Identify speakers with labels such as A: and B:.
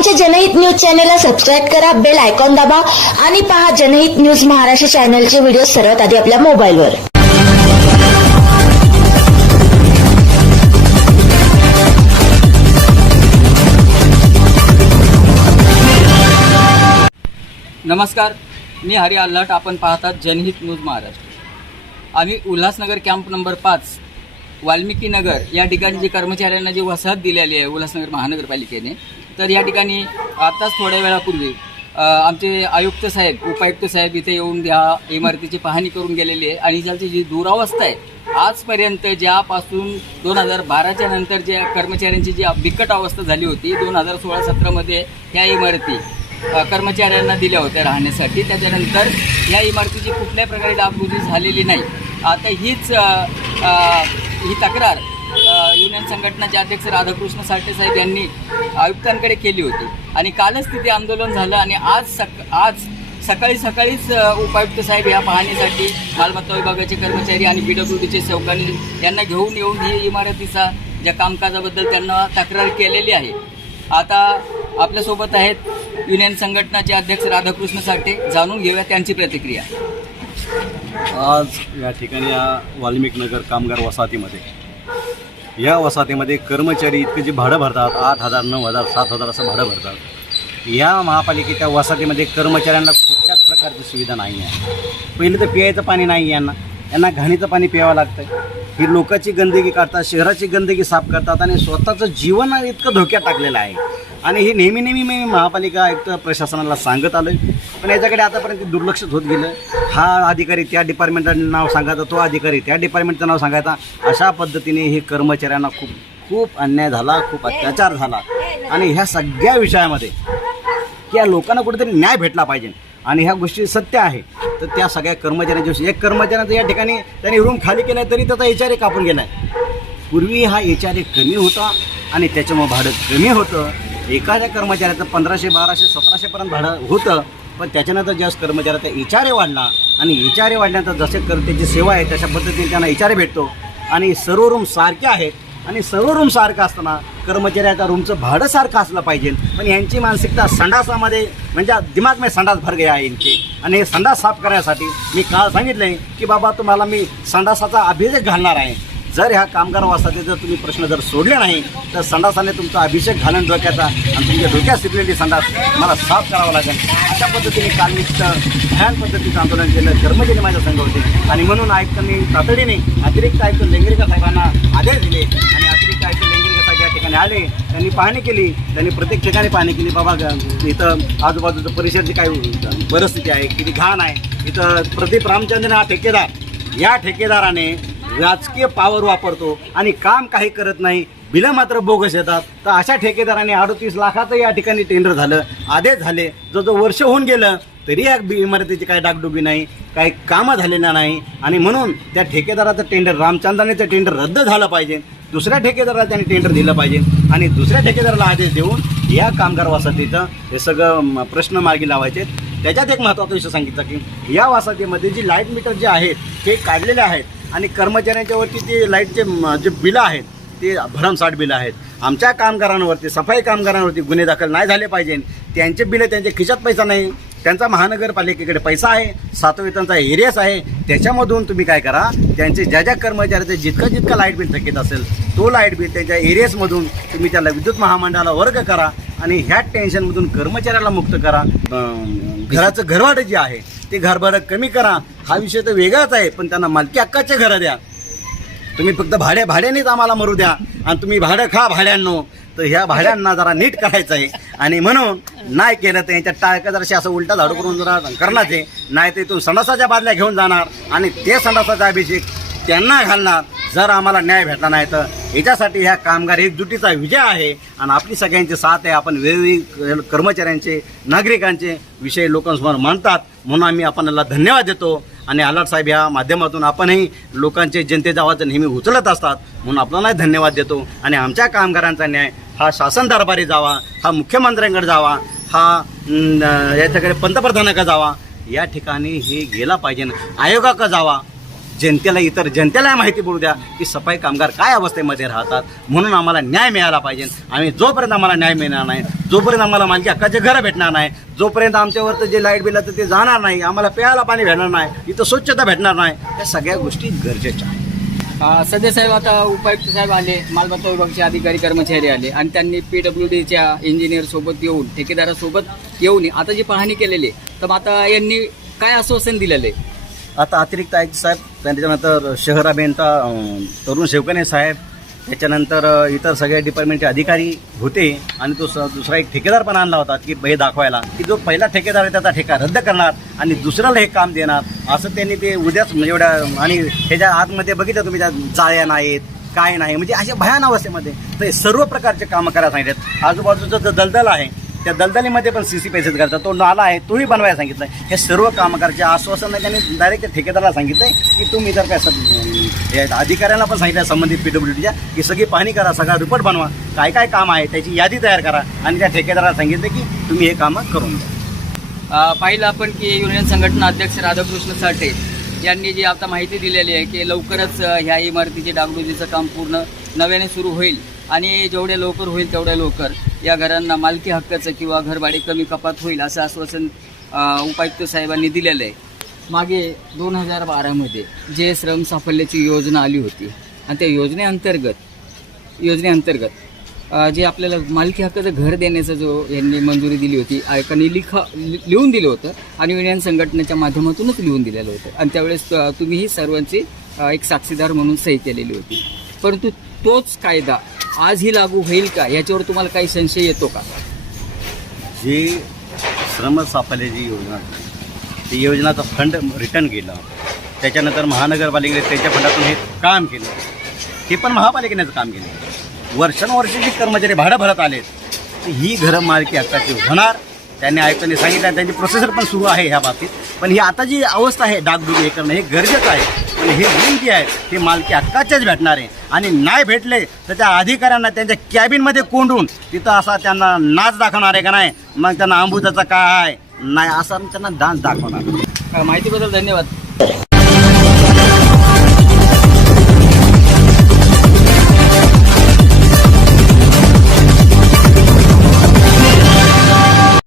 A: आमचे जनहित न्यूज चॅनलला सबस्क्राईब करा बेल आयकॉन दाबा आणि पहा जनहित न्यूज महाराष्ट्र चॅनलचे व्हिडिओ सर्वात आधी आपल्या मोबाईलवर.
B: नमस्कार मी हरी आल्हाट. आपण पाहतात जनहित न्यूज महाराष्ट्र. आम्ही उल्हासनगर कॅम्प नंबर पाच वाल्मिकी नगर या ठिकाणी जे कर्मचाऱ्यांना जी वसाहत दिलेली आहे उल्हासनगर महानगरपालिकेने तर या ठिकाणी आत्ताच थोड्या वेळापूर्वी आमचे आयुक्त साहेब उपायुक्त साहेब इथे येऊन या इमारतीची पाहणी करून गेलेली आहे. आणि त्याची जी दुरावस्था आहे आजपर्यंत ज्यापासून दोन हजार बाराच्या नंतर ज्या कर्मचाऱ्यांची जी बिकट अवस्था झाली होती दोन हजार सोळा सतरामध्ये ह्या इमारती कर्मचाऱ्यांना दिल्या होत्या राहण्यासाठी. त्याच्यानंतर या इमारतीची कुठल्याही प्रकारे डागडुजी झालेली नाही. आता हीच ही तक्रार युनियन संघटनाचे अध्यक्ष राधाकृष्ण साठे साहेब यांनी आयुक्तांकडे केली होती. आणि कालच तिथे आंदोलन झालं आणि आज सक आज सकाळी सकाळीच उपायुक्त साहेब या पाहणीसाठी मालमत्ता विभागाचे कर्मचारी आणि बी डब्ल्यू डीचे सेवकांनी यांना घेऊन येऊन ही इमारतीचा ज्या कामकाजाबद्दल त्यांना तक्रार केलेली आहे. आता आपल्यासोबत आहेत युनियन संघटनाचे अध्यक्ष राधाकृष्ण साठे. जाणून घेऊया त्यांची प्रतिक्रिया.
C: आज या ठिकाणी या वाल्मिक नगर कामगार वसाहतीमध्ये या वसाहतीमध्ये कर्मचारी इतकं जे भाडं भरतात आठ हजार नऊ हजार सात हजार असं भाडं भरतात. या महापालिकेच्या वसाहतीमध्ये कर्मचाऱ्यांना कुठल्याच प्रकारची सुविधा नाही आहे पहिलं तर पियायचं पाणी नाही यांना. यांना घाणीचं पाणी प्यावं लागतं ही लोकांची गंदगी काढतात शहराची गंदगी साफ करतात आणि स्वतःचं जीवन इतकं धोक्यात टाकलेलं आहे. आणि हे नेहमी नेहमी मी महापालिका आयुक्त प्रशासनाला सांगत आलो पण याच्याकडे आतापर्यंत दुर्लक्षच होत गेलं. हा अधिकारी त्या डिपार्टमेंटचं नाव सांगायचा तो अधिकारी त्या डिपार्टमेंटचं नाव सांगायचा. अशा पद्धतीने हे कर्मचाऱ्यांना खूप खूप अन्याय झाला खूप अत्याचार झाला. आणि ह्या सगळ्या विषयामध्ये की या लोकांना कुठेतरी न्याय भेटला पाहिजे. आणि ह्या गोष्टी सत्य आहे. तर त्या सगळ्या कर्मचाऱ्यांच्या एक कर्मचाऱ्यांचा या ठिकाणी त्यांनी रूम खाली केला तरी त्याचा एच आर ए कापून गेला आहे पूर्वी हा एच आर ए कमी होता आणि त्याच्यामुळं भाडं कमी होतं. एखाद्या कर्मचाऱ्याचं पंधराशे बाराशे सतराशेपर्यंत भाडं होतं पण त्याच्यानंतर ज्यावेळेस कर्मचाऱ्याचा एच आर ए वाढला आणि एच आर ए वाढल्यानंतर जसे कर त्याची सेवा आहे तशा पद्धतीने त्यांना एच आर ए भेटतो. आणि सर्व रूम सारखे आहेत. आणि सर्व रूम सारखं असताना कर्मचाऱ्याच्या रूमचं भाडं सारखं असलं पाहिजे. पण यांची मानसिकता संडासामध्ये म्हणजे दिमाग मी संडास भर गया आहे यांचे. आणि हे संडास साफ करण्यासाठी मी काल सांगितलं आहे की बाबा तुम्हाला मी संडासाचा अभिषेक घालणार आहे. जर ह्या कामगार वासाचे जर तुम्ही प्रश्न जर सोडले नाही तर संडासाने तुमचा अभिषेक घालून डोक्याचा आणि तुमच्या डोक्यात शिकलेली संडास मला साफ करावा लागेल. अशा पद्धतीने काल मी भयान पद्धतीचं आंदोलन केलं कर्मचारी माझ्या संघ होते. आणि म्हणून आयुक्तांनी तातडीने अतिरिक्त आयुक्त लेंगरेकर साहेबांना आदेश दिले आणि अतिरिक्त आयुक्त लेंगरेकर साहेब या ठिकाणी आले. त्यांनी पाहणी केली त्यांनी प्रत्येक ठिकाणी पाहणी केली. बाबा ग- इथं आजूबाजूचं परिसरची काय परिस्थिती आहे किती घाण आहे. इथं प्रदीप रामचंद्र हा ठेकेदार. या ठेकेदाराने राजकीय पावर वापरतो आणि काम काही करत नाही. बिलं मात्र बोगस येतात. तर अशा ठेकेदाराने अडतीस लाखाचं या ठिकाणी टेंडर झालं. आदेश झाले. जो जो वर्ष होऊन गेलं. तरी या बी- इमारतीची काही डागडुबी नाही. काही कामं झालेलं नाही. आणि म्हणून त्या ठेकेदाराचं टेंडर रामचंद्रानेचं टेंडर रद्द झालं पाहिजे. दुसऱ्या ठेकेदाराला त्यांनी टेंडर दिलं पाहिजे. आणि दुसऱ्या ठेकेदाराला आदेश देऊन या कामगार वसाहतीचं हे सगळं प्रश्न मार्गी लावायचे त्याच्यात एक महत्त्वाचा विषय सांगितलं की या वसाहतीमध्ये जी लाइट मीटर जे आहेत ते काढलेले आहेत. आणि कर्मचाऱ्यांच्यावरती ते लाईटचे जे बिलं आहेत ते भरमसाठ बिलं आहेत. आमच्या कामगारांवरती सफाई कामगारांवरती गुन्हे दाखल नाही झाले पाहिजे. त्यांचे बिलं त्यांच्या खिशात पैसा नाही. त्यांचा महानगरपालिकेकडे पैसा आहे सातवेतनचा एरियास आहे. त्याच्यामधून तुम्ही काय करा त्यांचे ज्या ज्या कर्मचाऱ्याचे जितकं जितकं लाइट बिल थकीत असेल तो लाइट बिल त्यांच्या एरियासमधून तुम्ही त्याला विद्युत महामंडळाला वर्ग करा आणि ह्या टेन्शनमधून कर्मचाऱ्याला मुक्त करा. घराचं घरभाडं जे आहे ते घरभाडं कमी करा. हा विषय तर वेगळाच आहे पण त्यांना मालकी हक्काच्या घरं द्या. तुम्ही फक्त भाड्या भाड्यानेच आम्हाला मरू द्या. आणि तुम्ही भाडं खा भाड्यांनो. तर ह्या भाड्यांना जरा नीट करायचं आहे. आणि म्हणून नाही केलं तर यांच्या टाळक्या जराशी असं उलटा झाडू करून जरा करण्याचे नाही तर इथून संडासाच्या बादल्या घेऊन जाणार. आणि ते संडासाचा अभिषेक त्यांना घालणार. जर आम्हाला न्याय भेटला नाही तर याच्यासाठी ह्या कामगार एकजुटीचा विजय आहे. आणि आपली सगळ्यांची साथ आहे. आपण वेगवेगळी कर्मचाऱ्यांचे नागरिकांचे विषय लोकांसमोर मांडतात. म्हणून आम्ही आपल्याला धन्यवाद देतो. आणि आलाट साहेब या माध्यमातून आपणही लोकांचे जनतेचा आवाज नेहमी उचलत असतात. म्हणून आपल्यालाही धन्यवाद देतो. आणि आमच्या कामगारांचा न्याय हा शासन दरबारी जावा हा मुख्यमंत्र्यांकडे जावा हा याच्याकडे पंतप्रधानाकडे जावा. या ठिकाणी हे गेला पाहिजे. आयोगाकडे जावा. जनतेला इतर जनतेला माहिती पडू द्या की सफाई कामगार काय अवस्थेमध्ये राहतात. म्हणून आम्हाला न्याय मिळाला पाहिजे. आम्ही जोपर्यंत आम्हाला न्याय मिळणार नाही जोपर्यंत आम्हाला मालकी हक्काचे घरं भेटणार नाही जोपर्यंत आमच्यावर जे लाइट बिल ते जाणार नाही आम्हाला प्यायला पाणी भेटणार नाही इथं स्वच्छता भेटणार नाही या सगळ्या गोष्टी गरजेच्या आहेत.
B: सध्या साहेब आता उपायुक्त साहेब आले मालमत्ता विभागाचे अधिकारी कर्मचारी आले आणि त्यांनी पी डब्ल्यू डीच्या इंजिनियर सोबत येऊन ठेकेदारासोबत येऊन आता जी पाहणी केलेली आहे, तर आता यांनी काय आश्वासन दिलेलं आहे?
C: आता अतिरिक्त आयुक्त साहेब त्याच्यानंतर शहर अभियंता तरुण शेवकणे साहेब त्याच्यानंतर इतर सगळ्या डिपार्टमेंटचे अधिकारी होते आणि तो स- दुसरा एक ठेकेदार पण आणला होता की हे दाखवायला की जो पहिला ठेकेदार आहे त्याचा ठेका रद्द करणार आणि दुसऱ्याला हे काम देणार असं त्यांनी ते उद्याच म्हणजे एवढ्या आणि ह्याच्या आतमध्ये बघितलं तुम्ही त्या जाळ्या नाहीत काय नाही म्हणजे अशा भयान अवस्थेमध्ये ते सर्व प्रकारचे कामं करायला सांगितलेत. आजूबाजूचं जो दलदल आहे त्या दलदलीमध्ये पण सी सी पैसेच करतात. तो नाला आहे तोही बनवायला सांगितलं हे सर्व कामगारचे आश्वासन त्यांनी डायरेक्ट त्या ठेकेदाराला सांगितलं की तुम्ही जर काय सब- अधिकाऱ्यांना पण सांगितलं संबंधित पी डब्ल्यू डीच्या की सगळी पाहणी करा सगळा रिपोर्ट बनवा. काय काय काम आहे त्याची यादी तयार करा. आणि त्या ठेकेदाराला सांगितलं की तुम्ही हे कामं करून द्या.
B: पाहिलं आपण की युनियन संघटना अध्यक्ष राधाकृष्ण साठे यांनी जी आता माहिती दिलेली आहे की लवकरच ह्या इमारतीचे डागडुजीचं काम पूर्ण नव्याने सुरू होईल. आणि जेवढ्या लवकर होईल तेवढ्या लवकर. या घरांना मालकी हक्काचं किंवा घरभाडे कमी कपात होईल असं आश्वासन उपायुक्त साहेबांनी दिलेलं आहे. मागे दोन हजार बारामध्ये जे श्रम साफल्याची योजना आली होती आणि त्या योजनेअंतर्गत योजनेअंतर्गत जे आपल्याला मालकी हक्काचं घर देण्याचं जो यांनी मंजुरी दिली होती आयकांनी लिखा लिहून दिलं होतं आणि युनियन संघटनेच्या माध्यमातूनच लिहून दिलेलं होतं. आणि त्यावेळेस तुम्हीही सर्वांची एक साक्षीदार म्हणून सही केलेली होती. परंतु तोच कायदा आजही लागू होईल का? याच्यावर तुम्हाला काही संशय येतो का?
C: जे श्रम जी योजना ती योजनाचा फंड रिटर्न गेला त्याच्यानंतर महानगरपालिकेने त्याच्या फंडातून हे काम केलं हे पण महापालिकेनेच काम केलं. वर्षानुवर्षे जी कर्मचारी भाडं भरत आलेत ही घरं मालकी हक्काची होणार त्यांनी आयुक्तांनी सांगितलं त्यांची प्रोसेसर पण सुरू आहे ह्या बाबतीत. पण ही आता जी अवस्था आहे डागडुगी हे करणं हे गरजेचं आहे. पण हे विनंती आहे ती मालकी हक्काचेच भेटणार आहे. आणि नाही भेटले तर त्या अधिकाऱ्यांना त्यांच्या कॅबिनमध्ये कोंडून तिथं असा त्यांना नाच दाखवणार आहे का नाही? मग त्यांना अंबुजाचा काय नाही असं त्यांना डान्स दाखवणार.
B: माहितीबद्दल धन्यवाद.